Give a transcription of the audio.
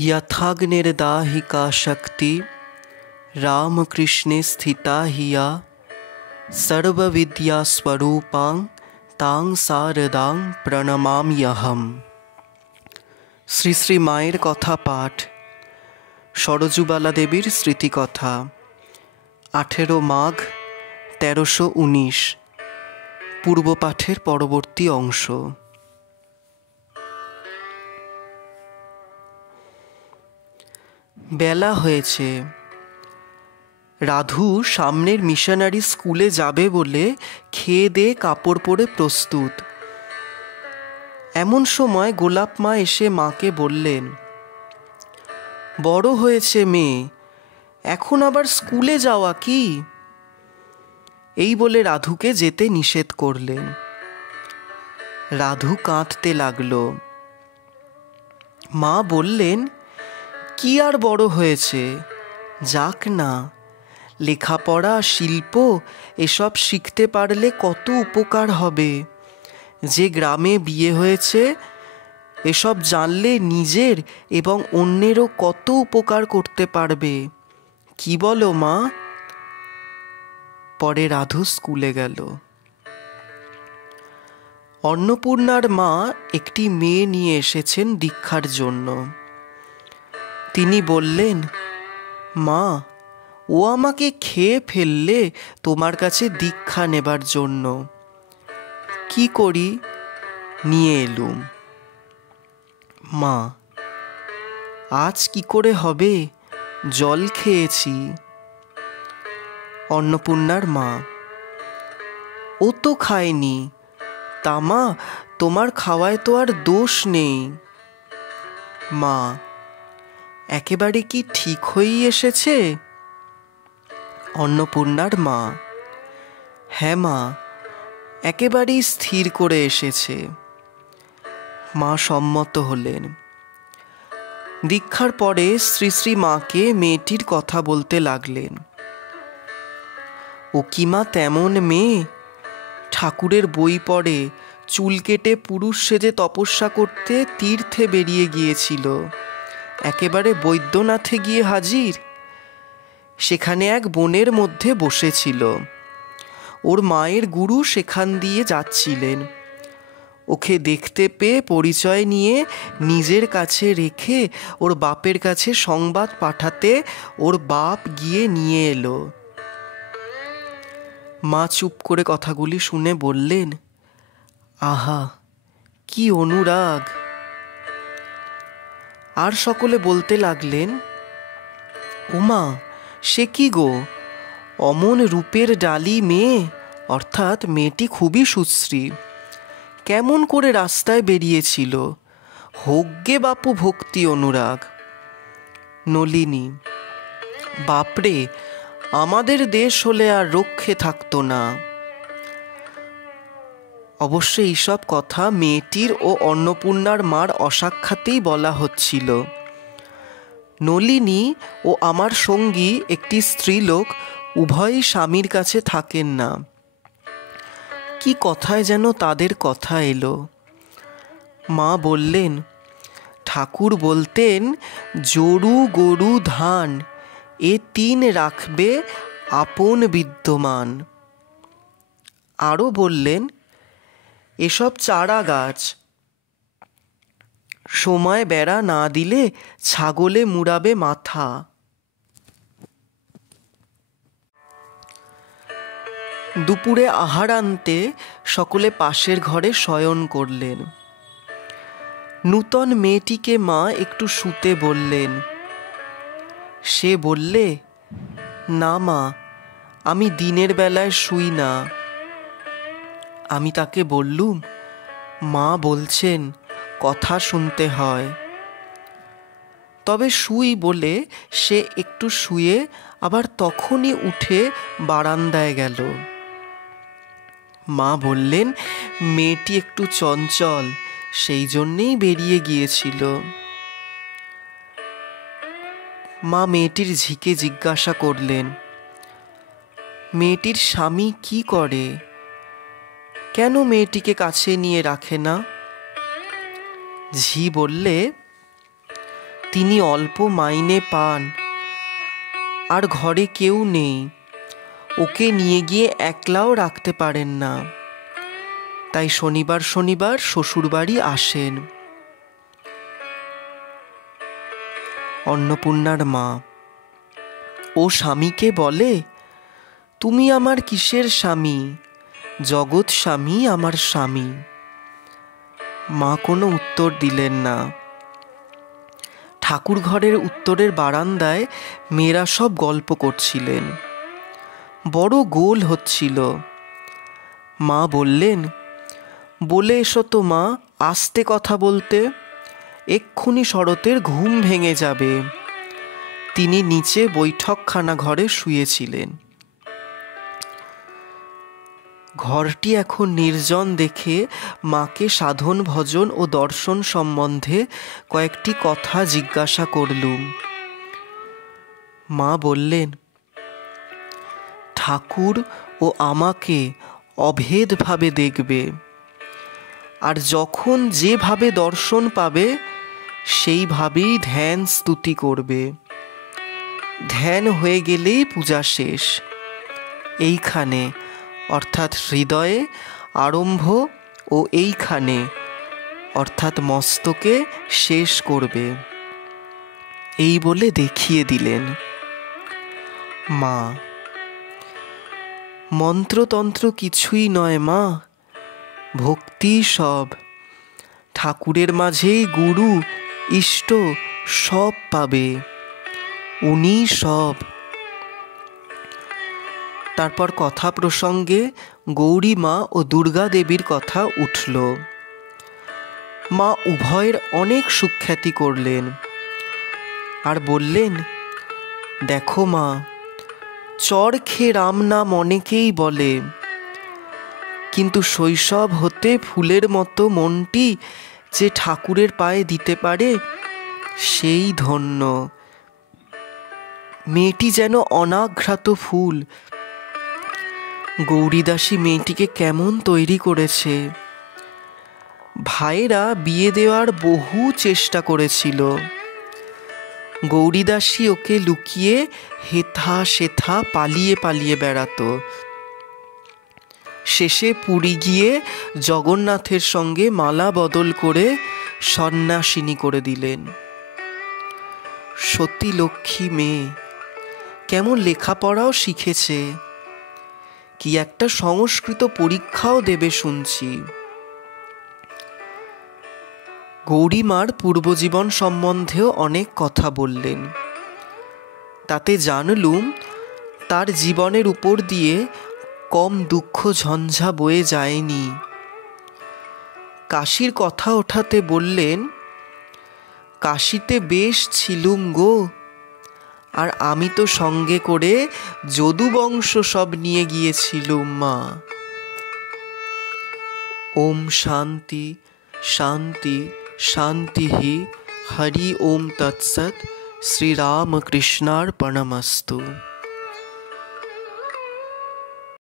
यथाग्निर्दाहिका शक्ति रामकृष्णे स्थिता हिया सर्वविद्या स्वरूपां तां शारदां প্রণমাম্যহম। শ্রী শ্রী মায়ের কথা পাঠ। সরজুবালা দেবীর স্মৃতিকথা। 18 মাঘ 1319। পূর্বপাঠের পরবর্তী অংশ। বেলা হয়েছে। রাধু সামনের মিশনারি স্কুলে যাবে বলে খেয়ে দিয়ে কাপড় পরে প্রস্তুত। এমন সময় গোলাপ মা এসে মাকে বললেন, বড় হয়েছে মেয়ে, এখন আবার স্কুলে যাওয়া কি? এই বলে রাধুকে যেতে নিষেধ করলেন। রাধু কাঁদতে লাগল। মা বললেন, কি আর বড় হয়েছে, যাক না, লেখাপড়া শিল্প এসব শিখতে পারলে কত উপকার হবে। যে গ্রামে বিয়ে হয়েছে এসব জানলে নিজের এবং অন্যেরও কত উপকার করতে পারবে। কি বলো মা? পরে রাধু স্কুলে গেল। অন্নপূর্ণার মা একটি মেয়ে নিয়ে এসেছেন দীক্ষার জন্য। তিনি বললেন, মা, ও আমাকে খেয়ে ফেললে তোমার কাছে দীক্ষা নেবার জন্য। কি করি? নিয়ে এলুম। মা, আজ কি করে হবে, জল খেয়েছি। অন্নপূর্ণার মা, ও তো খায়নি, তা মা তোমার খাওয়ায় তো আর দোষ নেই। মা, একেবারে কি ঠিক হয়েই এসেছে? অন্নপূর্ণার মা, হ্যাঁ মা, একেবারেই স্থির করে এসেছে। মা সম্মত হলেন। দীক্ষার পরে শ্রী শ্রী মাকে মেয়েটির কথা বলতে লাগলেন। ও কি মা তেমন মেয়ে, ঠাকুরের বই পড়ে, চুল কেটে পুরুষ সেজে তপস্যা করতে তীর্থে বেরিয়ে গিয়েছিল। একেবারে বৈদ্যনাথে গিয়ে হাজির। সেখানে এক বনের মধ্যে বসেছিল। ওর মায়ের গুরু সেখান দিয়ে যাচ্ছিলেন। ওকে দেখতে পেয়ে পরিচয় নিয়ে নিজের কাছে রেখে ওর বাপের কাছে সংবাদ পাঠাতে ওর বাপ গিয়ে নিয়ে এলো। মা চুপ করে কথাগুলি শুনে বললেন, আহা, কি অনুরাগ। আর সকলে বলতে লাগলেন, ওমা, সে কি গো, অমন রূপের ডালি মেয়ে, অর্থাৎ মেয়েটি খুবই সুশ্রী, কেমন করে রাস্তায় বেরিয়েছিল, হোক গে বাপু ভক্তি অনুরাগ। নলিনী, বাপরে, আমাদের দেশ হলে আর রক্ষে থাকতো না। অবশ্য এইসব কথা মেয়েটির ও অন্নপূর্ণার মার অসাক্ষাতেই বলা হচ্ছিল। নলিনী ও আমার সঙ্গী একটি স্ত্রীলোক উভয়ই স্বামীর কাছে থাকেন না। কি কথায় যেন তাদের কথা এলো। মা বললেন, ঠাকুর বলতেন, জরু গরু ধান এ 3 রাখবে আপন বিদ্যমান। আরও বললেন, এসব চারা গাছ, সময় বেড়া না দিলে ছাগলে মুড়াবে মাথা। দুপুরে আহার আনতে সকলে পাশের ঘরে শয়ন করলেন। নূতন মেয়েটিকে মা একটু শুতে বললেন। সে বললে, না মা, আমি দিনের বেলায় শুই না। আমি তাকে বললুম, মা বলছেন কথা শুনতে হয়। তবে শুই বলে সে একটু শুয়ে আবার তখনই উঠে বারান্দায় গেল। মা বললেন, মেয়েটি একটু চঞ্চল, সেই জন্যেই বেরিয়ে গিয়েছিল। মা মেয়েটির ঝিকে জিজ্ঞাসা করলেন, মেয়েটির স্বামী কি করে, কেন মেয়েটিকে কাছে নিয়ে রাখে না? ঝি বললে, তিনি অল্প মাইনে পান, আর ঘরে কেউ নেই, ওকে নিয়ে গিয়ে একলাও রাখতে পারেন না। তাই শনিবার শনিবার শ্বশুরবাড়ি আসেন। অন্নপূর্ণার মা ও স্বামীকে বলে, তুমি আমার কিসের স্বামী? জগৎ স্বামী আমার স্বামী। মা কোনো উত্তর দিলেন না। ঠাকুর ঘরের উত্তরের বারান্দায় মেয়েরা সব গল্প করছিলেন। বড় গোল হচ্ছিল। মা বললেন, বলে এসো তো মা, আস্তে কথা বলতে, এক্ষুনি শরতের ঘুম ভেঙে যাবে। তিনি নিচে বৈঠকখানা ঘরে শুয়েছিলেন। ঘরটি এখন নির্জন দেখে মাকে সাধন ভজন ও দর্শন সম্বন্ধে কয়েকটি কথা জিজ্ঞাসা করলুম। মা বললেন, ঠাকুর ও আমাকে অভেদভাবে দেখবে, আর যখন যেভাবে দর্শন পাবে সেইভাবেই ধ্যান স্তুতি করবে। ধ্যান হয়ে গেলেই পূজা শেষ। এইখানে অর্থাৎ হৃদয়ে আরম্ভ ও এইখানে অর্থাৎ মস্তকে শেষ করবে। এই বলে দেখিয়ে দিলেন। মা, মন্ত্রতন্ত্র কিছুই নয় মা, ভক্তি সব। ঠাকুরের মাঝেই গুরু ইষ্ট সব পাবে, উনি সব। তারপর কথা প্রসঙ্গে গৌরী মা ও দুর্গা দেবীর কথা উঠল। মা উভয়ের অনেক সুখ্যাতি করলেন, আর বললেন, দেখো মা, চর খেয়ে রাম নাম অনেকেই বলে, কিন্তু শৈশব হতে ফুলের মতো মনটি যে ঠাকুরের পায়ে দিতে পারে সেই ধন্য। মেয়েটি যেন অনাঘ্রাত ফুল। গৌরীদাসী মেয়েটিকে কেমন তৈরি করেছে। ভাইয়েরা বিয়ে দেওয়ার বহু চেষ্টা করেছিল। গৌরীদাসী ওকে লুকিয়ে হেথা সেথা পালিয়ে পালিয়ে বেড়াতো। শেষে পুরী গিয়ে জগন্নাথের সঙ্গে মালা বদল করে সন্ন্যাসিনী করে দিলেন। সতী লক্ষ্মী মেয়ে, কেমন লেখাপড়াও শিখেছে, কি একটা সংস্কৃত পরীক্ষাও দেবে শুনছি। গৌরীমার পূর্বজীবন সম্বন্ধেও অনেক কথা বললেন। তাতে জানলুম তার জীবনের উপর দিয়ে কম দুঃখ ঝঞ্ঝা বয়ে যায়নি। কাশীর কথা ওঠাতে বললেন, কাশীতে বেশ ছিলুম গো, আর আমি তো সঙ্গে করে যদুবংশ সব নিয়ে গিয়েছিলুম মা। ওম শান্তি শান্তি শান্তিহি। হরি ওম তৎসৎ। শ্রীরামকৃষ্ণার্পণমস্তু।